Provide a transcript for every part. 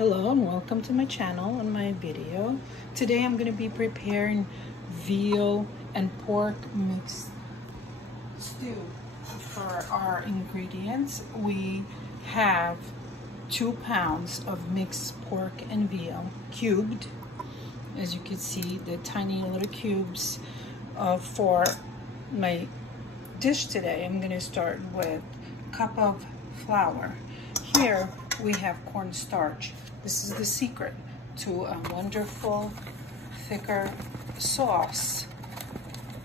Hello and welcome to my channel and my video. Today I'm going to be preparing veal and pork mixed stew. For our ingredients, we have 2 pounds of mixed pork and veal cubed. As you can see, the tiny little cubes. For my dish today, I'm going to start with a cup of flour. Here we have cornstarch. This is the secret to a wonderful, thicker sauce.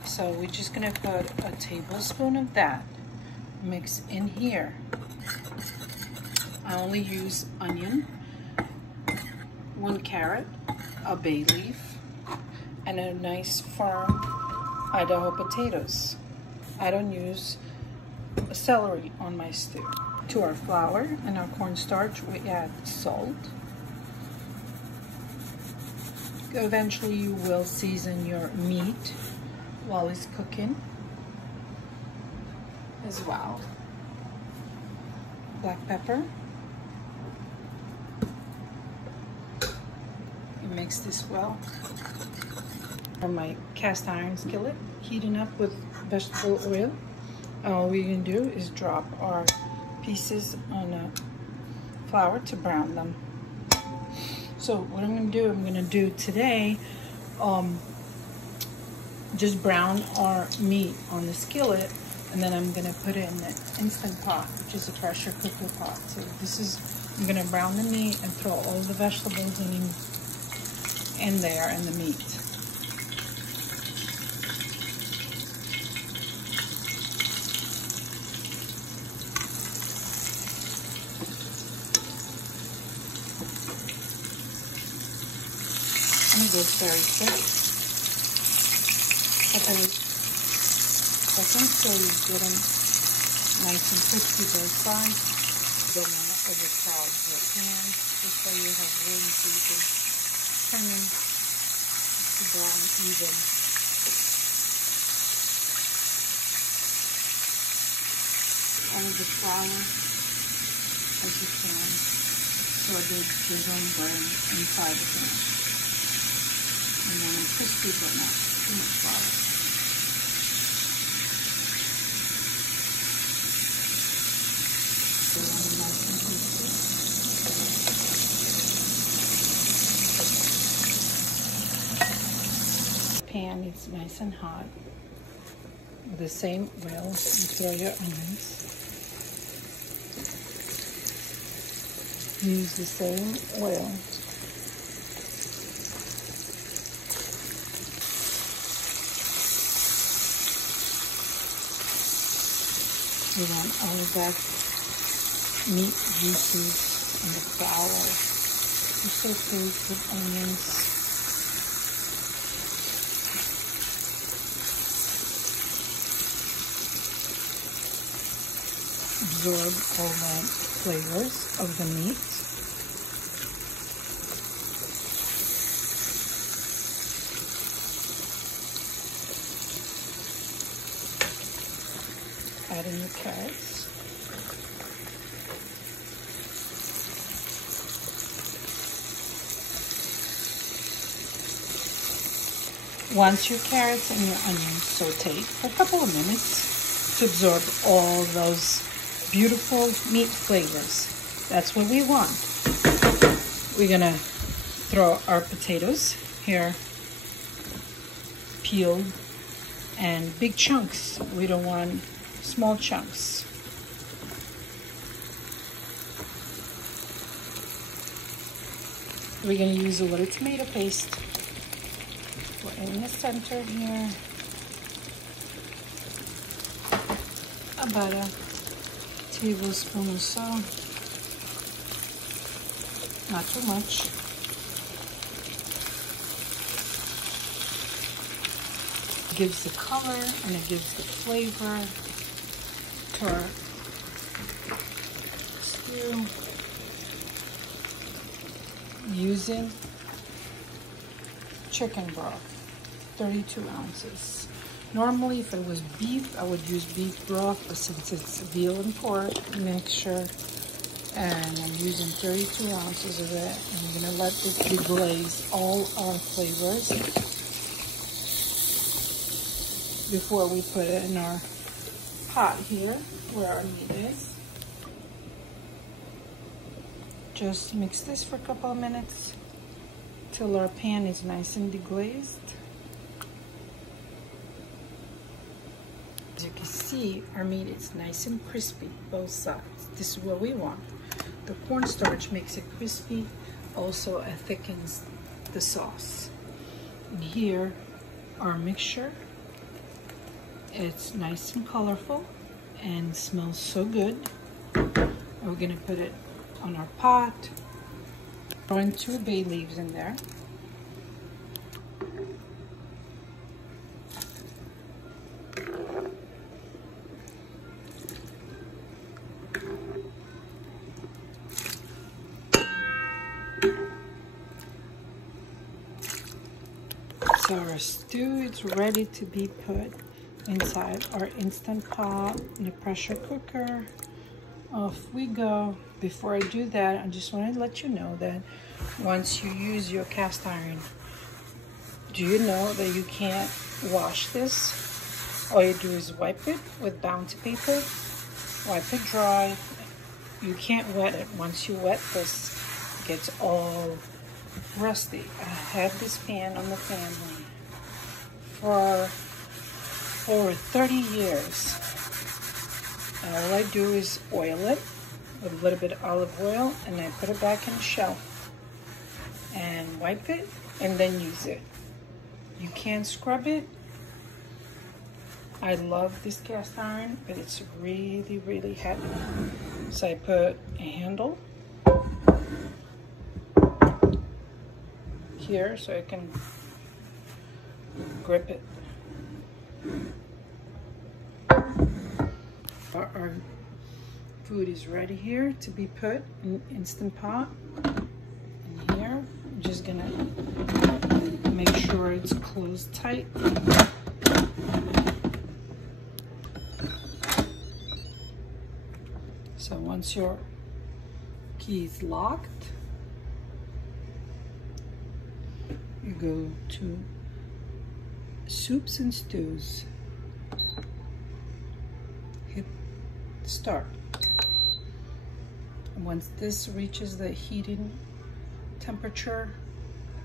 So we're just gonna put a tablespoon of that mix in here. I only use onion, 1 carrot, a bay leaf, and a nice firm Idaho potatoes. I don't use celery on my stew. To our flour and our cornstarch, we add salt. Eventually you will season your meat while it's cooking as well. Black pepper. You mix this well. On my cast iron skillet, heating up with vegetable oil. All we're gonna do is drop our pieces on a flour to brown them. So what I'm gonna do today, just brown our meat on the skillet, and then I'm gonna put it in the Instant Pot, which is a pressure cooker pot. So I'm gonna brown the meat and throw all the vegetables in there and the meat. And it goes very quick. Couple of seconds so you get them nice and crispy both sides. Then overcrowd your pan just so you have room so you can turn them to brown even. All the flour as you can so they don't burn inside the pan. And then it's crispy but not too much flour. Pan is nice and hot. The same oil, you throw your onions. Use the same oil. You want all of that meat juices and the flour. You saute with onions. Absorb all the flavors of the meat. Add in the carrots. Once your carrots and your onions saute for a couple of minutes to absorb all those beautiful meat flavors. That's what we want. We're gonna throw our potatoes here, peeled and big chunks. We don't want small chunks. We're going to use a little tomato paste. We're in the center here. About a tablespoon or so. Not too much. It gives the color and it gives the flavor to our stew. Using chicken broth, 32 ounces. Normally, if it was beef, I would use beef broth, but since it's veal and pork, make sure And I'm using 32 ounces of it. I'm gonna let this deglaze all our flavors before we put it in our pot here where our meat is. Just mix this for a couple of minutes till our pan is nice and deglazed. As you can see, our meat is nice and crispy, both sides. This is what we want. The cornstarch makes it crispy, also it thickens the sauce. And here, our mixture, it's nice and colorful and smells so good. We're gonna put it on our pot, throwing 2 bay leaves in there. So our stew is ready to be put inside our Instant Pot in the pressure cooker. Off we go. Before I do that, I just want to let you know that once you use your cast iron, do you know that you can't wash this? All you do is wipe it with bounty paper, wipe it dry. You can't wet it. Once you wet this, it gets all rusty. I had this pan on the family for over 30 years. And all I do is oil it with a little bit of olive oil, and I put it back in the shelf and wipe it and then use it. You can't scrub it. I love this cast iron, but it's really, really heavy. So I put a handle here so I can grip it. Our food is ready here to be put in Instant Pot. And here, I'm just gonna make sure it's closed tight. So once your key is locked, you go to soups and stews. Hit start. And once this reaches the heating temperature,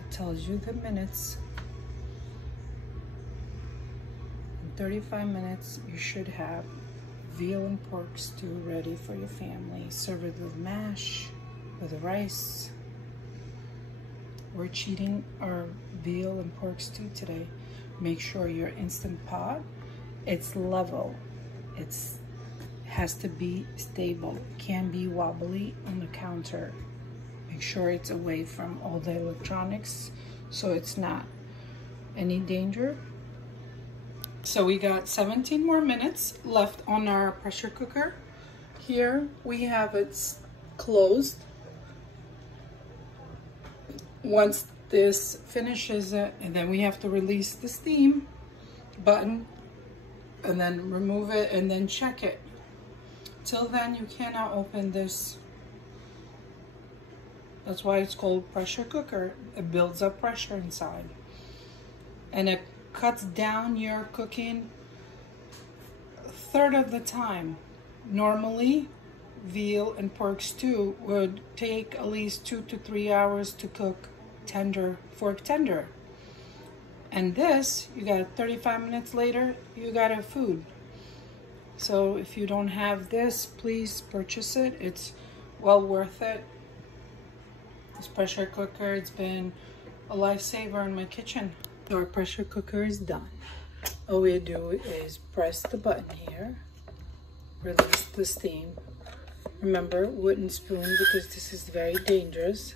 it tells you the minutes. In 35 minutes, you should have veal and pork stew ready for your family. Serve it with mash, with rice. We're cheating our veal and pork stew today. Make sure your Instant Pot, it's level. It has to be stable. It can't be wobbly on the counter. Make sure it's away from all the electronics so it's not any danger. So we got 17 more minutes left on our pressure cooker. Here we have it closed. Once this finishes it, and then we have to release the steam button and then remove it and then check it. Till then, you cannot open this. That's why it's called pressure cooker. It builds up pressure inside. And it cuts down your cooking a third of the time. Normally, veal and pork stew would take at least 2 to 3 hours to cook tender, fork tender. And this, you got 35 minutes later, you got a food. So if you don't have this, please purchase it. It's well worth it. This pressure cooker, it's been a lifesaver in my kitchen. Our pressure cooker is done. All we do is press the button here, release the steam. Remember, wooden spoon, because this is very dangerous.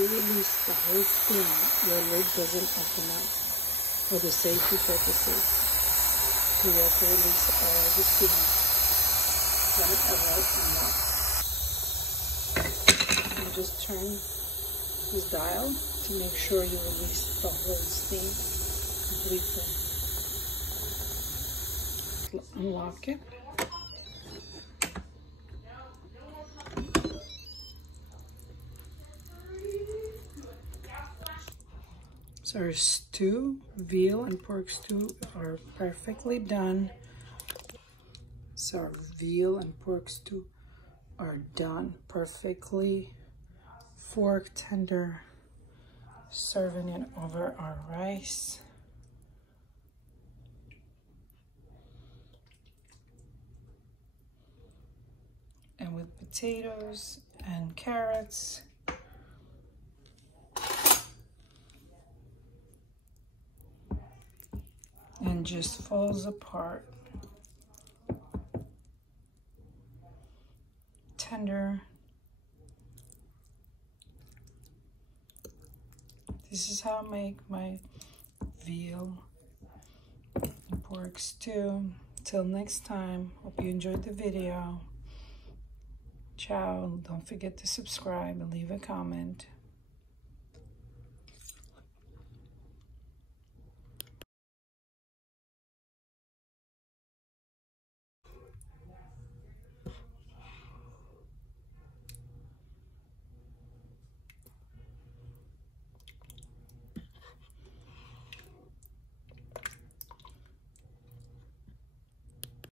Release the whole steam. Your lid doesn't open up for the safety purposes. So you have to release all the steam. Let it open up. And just turn this dial to make sure you release the whole steam completely. Unlock it. So our stew, veal and pork stew are perfectly done. So our veal and pork stew are done perfectly. Fork tender. Serving it over our rice. And with potatoes and carrots. And just falls apart. Tender. This is how I make my veal and pork stew. Till next time, hope you enjoyed the video. Ciao. Don't forget to subscribe and leave a comment.